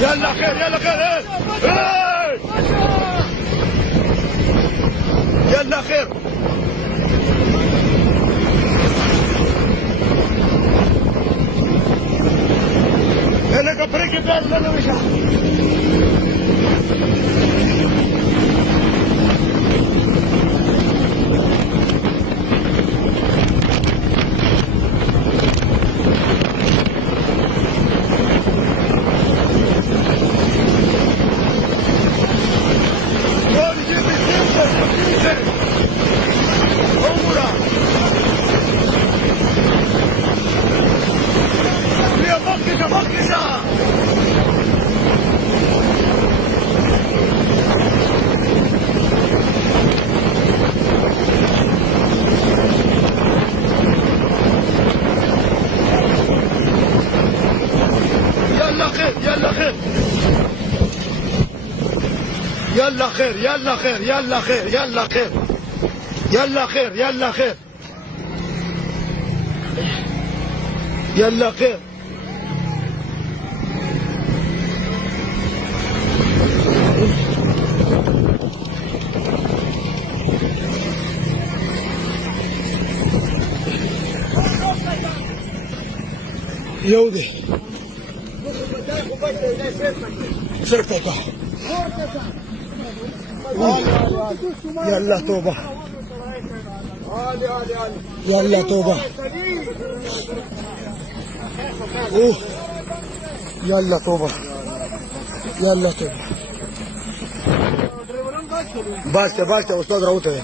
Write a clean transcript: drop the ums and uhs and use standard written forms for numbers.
يلا خير يلا خير. يلا خير. انا كبرك بلاد انا مش يلا خير يلا خير يلا خير يلا خير يلا خير يلا خير يلا خير. يودي سرتك يلا توبة يلا توبة يلا توبة يلا توبة باشا أستاذ راوته